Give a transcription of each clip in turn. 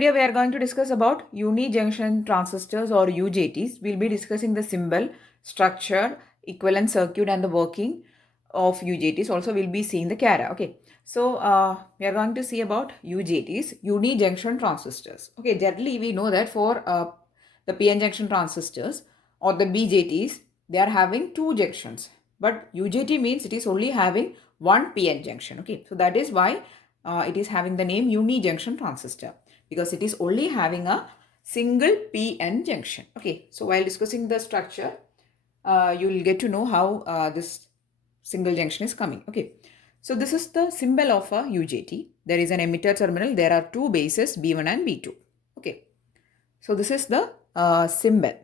video, we are going to discuss about uni-junction transistors or UJTs. We'll be discussing the symbol, structure, equivalent circuit and the working of UJTs. Also, we'll be seeing the CARA. Okay. So, we are going to see about UJTs, uni-junction transistors. Okay. Generally, we know that for the PN junction transistors or the BJTs, they are having two junctions. But UJT means it is only having one PN junction. Okay. So, that is why it is having the name uni-junction transistor, because it is only having a single PN junction. Okay, so while discussing the structure, you will get to know how this single junction is coming. Okay, so this is the symbol of a UJT. There is an emitter terminal. There are two bases, B1 and B2. Okay, so this is the symbol.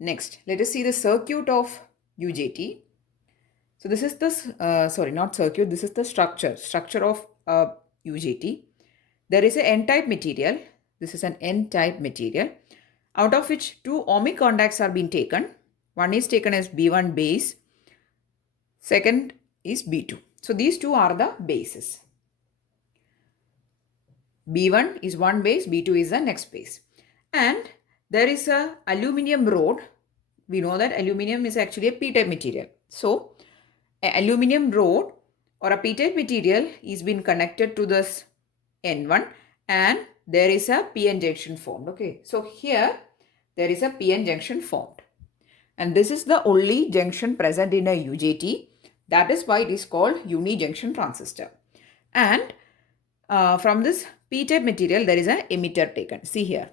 Next, let us see the circuit of UJT. So this is the, sorry, not circuit, this is the structure of UJT. There is an N-type material. This is an N-type material, out of which two ohmic contacts are being taken. One is taken as B1 base, second is B2. So these two are the bases. B1 is one base, B2 is the next base. And there is a aluminum rod. We know that aluminum is actually a P-type material. So an aluminum rod or a P-type material is being connected to this N1 and there is a PN junction formed. Okay, so here there is a PN junction formed and this is the only junction present in a UJT. That is why it is called uni-junction transistor. And from this P-type material there is an emitter taken. See here,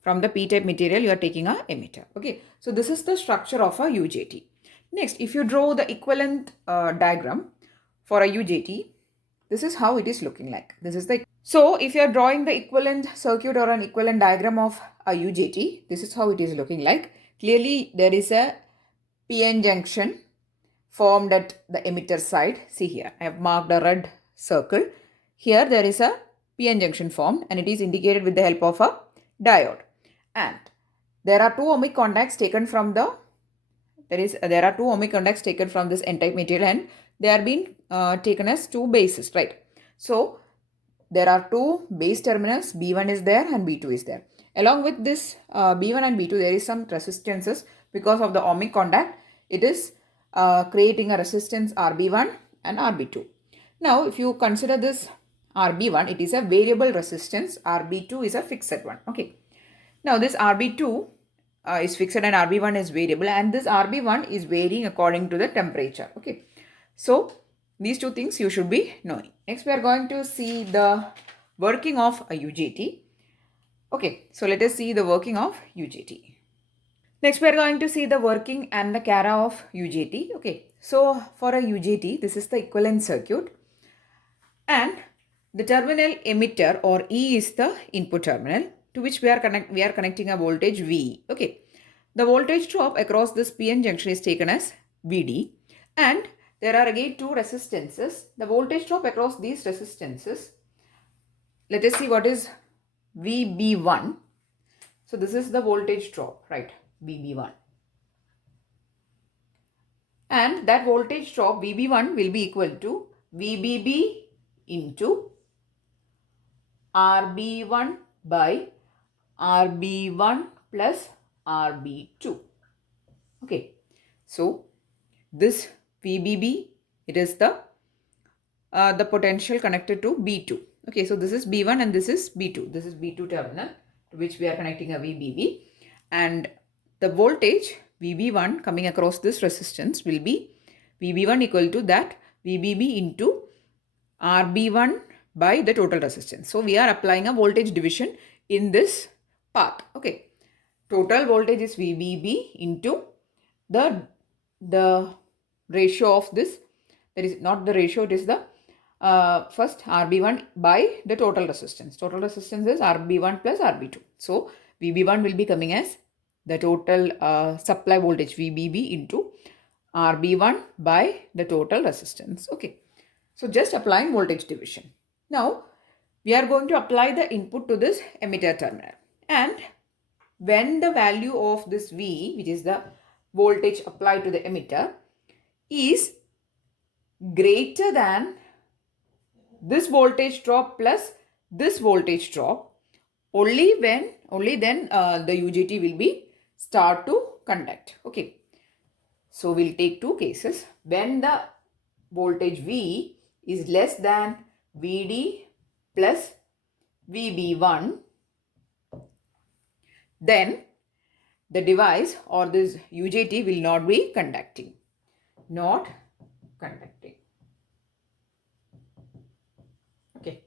from the P-type material you are taking a emitter. Okay, so this is the structure of a UJT. Next, if you draw the equivalent diagram for a UJT, this is how it is looking like. So if you are drawing the equivalent circuit or an equivalent diagram of a UJT, this is how it is looking like. Clearly there is a PN junction formed at the emitter side. See here, I have marked a red circle. Here there is a PN junction formed and it is indicated with the help of a diode. And there are two ohmic contacts taken from the there are two ohmic contacts taken from this N-type material and they are being taken as two bases, right? So there are two base terminals, B1 is there and B2 is there. Along with this B1 and B2, there is some resistances because of the ohmic contact. It is creating a resistance RB1 and RB2. Now, if you consider this RB1, it is a variable resistance. RB2 is a fixed one. Okay. Now, this RB2 is fixed and RB1 is variable, and this RB1 is varying according to the temperature. Okay. So, these two things you should be knowing. Next, we are going to see the working of a UJT. Okay, so let us see the working of UJT. Next, we are going to see the working and the CARA of UJT. Okay, so for a UJT, this is the equivalent circuit. And the terminal emitter or E is the input terminal to which we are connecting a voltage V. Okay, the voltage drop across this PN junction is taken as VD, and there are again two resistances. The voltage drop across these resistances, let us see what is VB1. So this is the voltage drop, right? VB1. And that voltage drop VB1 will be equal to VBB into RB1 by RB1 plus RB2. Okay, so this VBB, it is the potential connected to B2. Okay, so this is B1 and this is B2. This is B2 terminal to which we are connecting a VBB, and the voltage VB1 coming across this resistance will be VB1 equal to that VBB into RB1 by the total resistance. So we are applying a voltage division in this path. Okay, total voltage is VBB into the ratio of this. That is not the ratio, it is the first RB1 by the total resistance. Total resistance is RB1 plus RB2. So VB1 will be coming as the total supply voltage VBB into RB1 by the total resistance. Okay, so just applying voltage division. Now we are going to apply the input to this emitter terminal, and when the value of this V, which is the voltage applied to the emitter, is greater than this voltage drop plus this voltage drop, only then the UJT will be start to conduct. Okay. So we'll take two cases. When the voltage V is less than VD plus VB1, then the device or this UJT will not be conducting. Not conducting. Okay.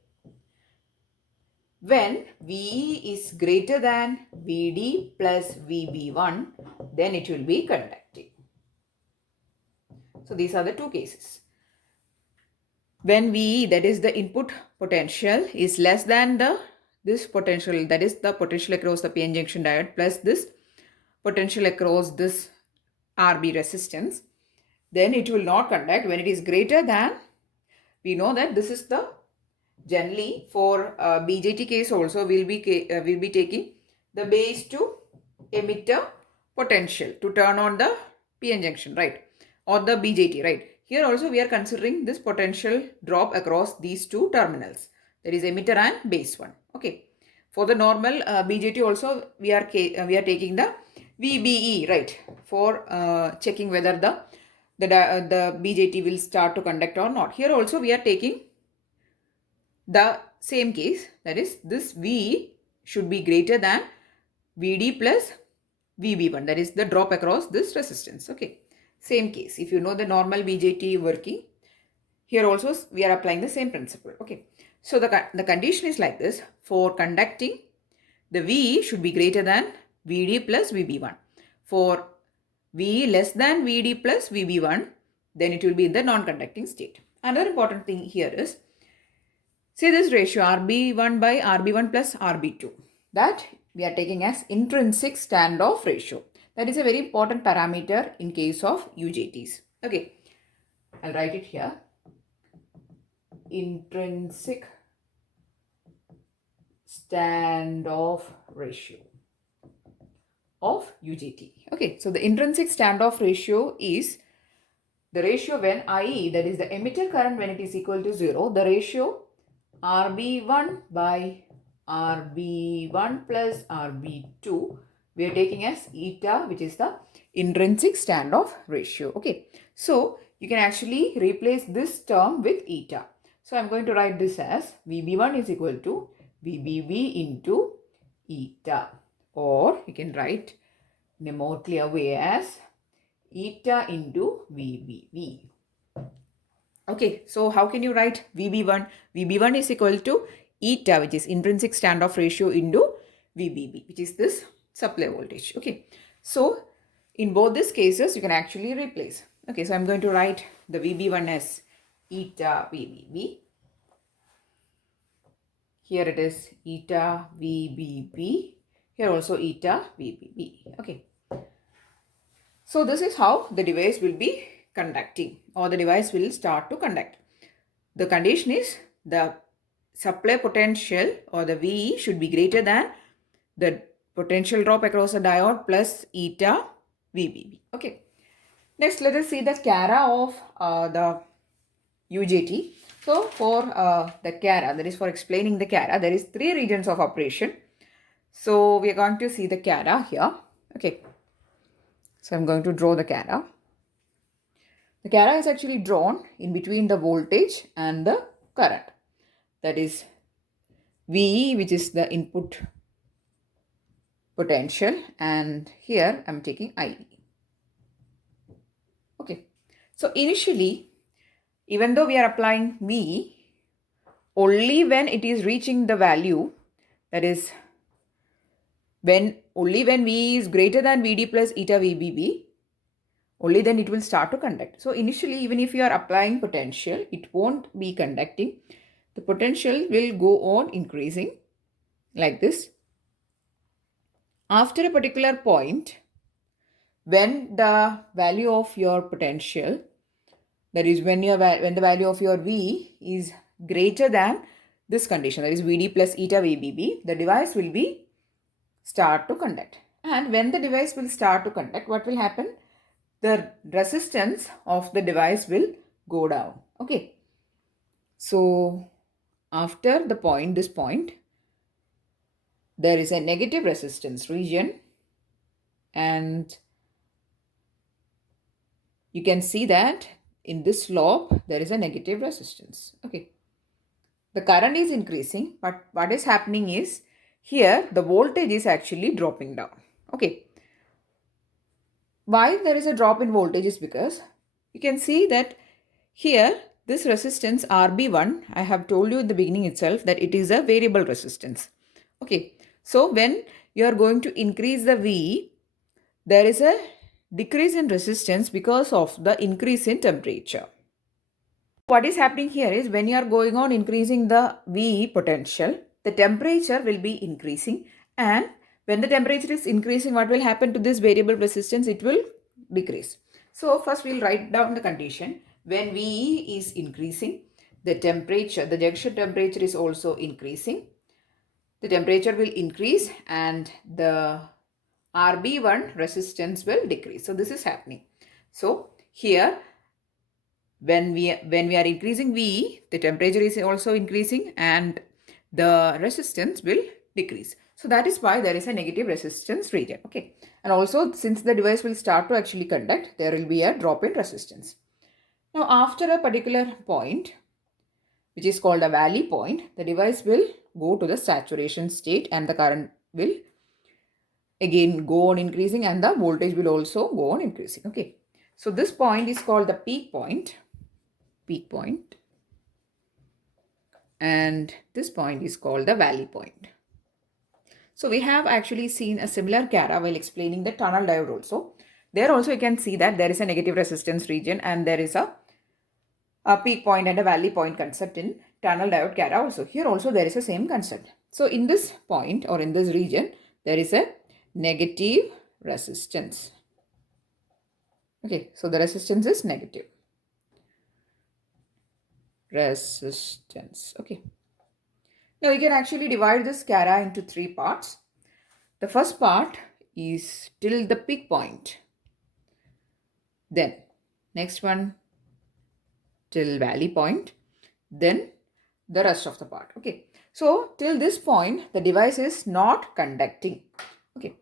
When VE is greater than VD plus VB1, then it will be conducting. So these are the two cases. When VE, that is the input potential, is less than this potential, that is the potential across the PN junction diode plus this potential across this RB resistance, then it will not conduct. When it is greater than, we know that this is the generally for BJT case also will be taking the base to emitter potential to turn on the PN junction, right, or the BJT, right. Here also we are considering this potential drop across these two terminals, that is emitter and base one. Okay, for the normal BJT also we are taking the VBE, right, for checking whether the BJT will start to conduct or not. Here also we are taking the same case, that is this V should be greater than VD plus VB1, that is the drop across this resistance. Okay, same case. If you know the normal BJT working, here also we are applying the same principle. Okay, so the condition is like this: for conducting, the V should be greater than VD plus VB1. For V less than VD plus VB1, then it will be in the non-conducting state. Another important thing here is, see this ratio RB1 by RB1 plus RB2, that we are taking as intrinsic standoff ratio. That is a very important parameter in case of UJTs. Okay, I'll write it here. Intrinsic standoff ratio of UJT. Okay, so the intrinsic standoff ratio is the ratio when IE, that is the emitter current, when it is equal to 0, the ratio RB1 by RB1 plus RB2, we are taking as eta, which is the intrinsic standoff ratio. Okay, so you can actually replace this term with eta. So I'm going to write this as VB1 is equal to VBB into eta, or you can write in a more clear way as eta into VBB. Okay, so how can you write VB1? VB1 is equal to eta, which is intrinsic standoff ratio, into VBB, which is this supply voltage. Okay, so in both these cases, you can actually replace. Okay, so I'm going to write the VB1 as eta VBB. Here it is eta VBB. Here also eta VBB. Okay. So this is how the device will be conducting, or the device will start to conduct. The condition is the supply potential, or the VE, should be greater than the potential drop across the diode plus eta VBB. Okay. Next, let us see the CARA of the UJT. So for the CARA, that is for explaining the CARA, there is 3 regions of operation. So we are going to see the CARA here. Okay. So I'm going to draw the CARA. The CARA is actually drawn in between the voltage and the current. That is VE, which is the input potential, and here I'm taking IE. Okay. So initially, even though we are applying VE, only when it is reaching the value, that is only when VE is greater than VD plus eta VBB, only then it will start to conduct. So initially, even if you are applying potential, it won't be conducting. The potential will go on increasing like this. After a particular point, when the value of your potential, that is when the value of your V is greater than this condition, that is VD plus eta VBB, the device will be start to conduct. And when the device will start to conduct, what will happen? The resistance of the device will go down. Okay. So after this point, there is a negative resistance region, and you can see that in this slope there is a negative resistance. Okay, the current is increasing, but what is happening is here the voltage is actually dropping down. Okay, why there is a drop in voltage is because you can see that here this resistance RB1, I have told you in the beginning itself that it is a variable resistance. Okay, so when you are going to increase the V, there is a decrease in resistance because of the increase in temperature. What is happening here is when you are going on increasing the V potential, the temperature will be increasing, and when the temperature is increasing, what will happen to this variable resistance? It will decrease. So first we'll write down the condition. When VE is increasing, the temperature, the junction temperature is also increasing. The temperature will increase and the RB1 resistance will decrease. So this is happening. So here when we are increasing VE, the temperature is also increasing and the resistance will decrease. So that is why there is a negative resistance region. Okay, and also since the device will start to actually conduct, there will be a drop in resistance. Now after a particular point, which is called a valley point, the device will go to the saturation state and the current will again go on increasing and the voltage will also go on increasing. Okay, so this point is called the peak point, and this point is called the valley point. So we have actually seen a similar cara while explaining the tunnel diode also. There also you can see that there is a negative resistance region and there is a peak point and a valley point concept in tunnel diode cara also. Here also there is the same concept. So in this point or in this region, there is a negative resistance. Okay, so the resistance is negative. Resistance. Okay. Now we can actually divide this cara into three parts. The first part is till the peak point. Then next one till valley point. Then the rest of the part. Okay. So till this point the device is not conducting. Okay.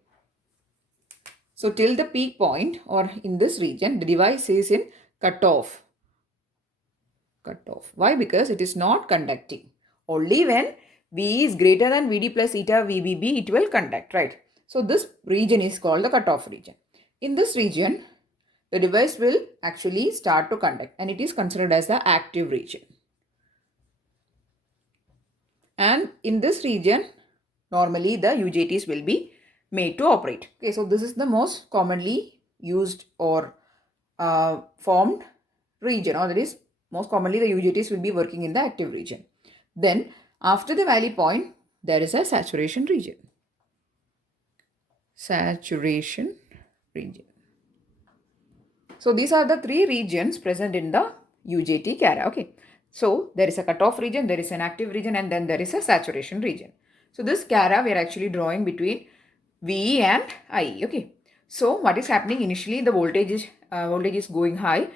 So till the peak point or in this region the device is in cutoff. Why? Because it is not conducting. Only when V is greater than Vd plus eta VBB it will conduct, right? So this region is called the cutoff region. In this region, the device will actually start to conduct and it is considered as the active region. And in this region, normally the UJTs will be made to operate. Okay, so this is the most commonly used or formed region, or that is most commonly the UJTs will be working in the active region. Then after the valley point, there is a saturation region. Saturation region. So these are the three regions present in the UJT cara. Okay. So there is a cutoff region, there is an active region, and then there is a saturation region. So this cara we are actually drawing between VE and IE. Okay. So what is happening initially? The voltage is going high.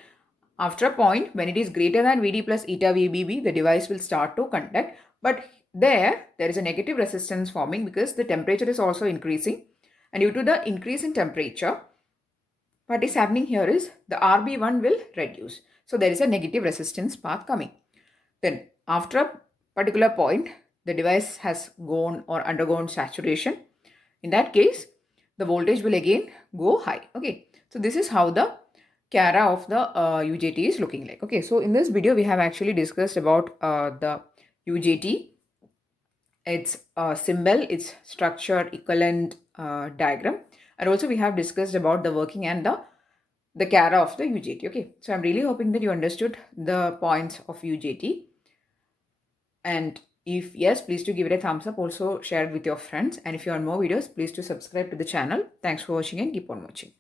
After a point, when it is greater than Vd plus eta VBB, the device will start to conduct. But there is a negative resistance forming because the temperature is also increasing. And due to the increase in temperature, what is happening here is the RB1 will reduce. So there is a negative resistance path coming. Then after a particular point, the device has gone or undergone saturation. In that case, the voltage will again go high. Okay. So this is how the cara of the UJT is looking like. Okay, so in this video we have actually discussed about the UJT, its symbol, its structure, equivalent diagram, and also we have discussed about the working and the cara of the UJT. Okay, so I'm really hoping that you understood the points of UJT, and if yes, please do give it a thumbs up. Also share it with your friends, and if you want more videos, please do subscribe to the channel. Thanks for watching and keep on watching.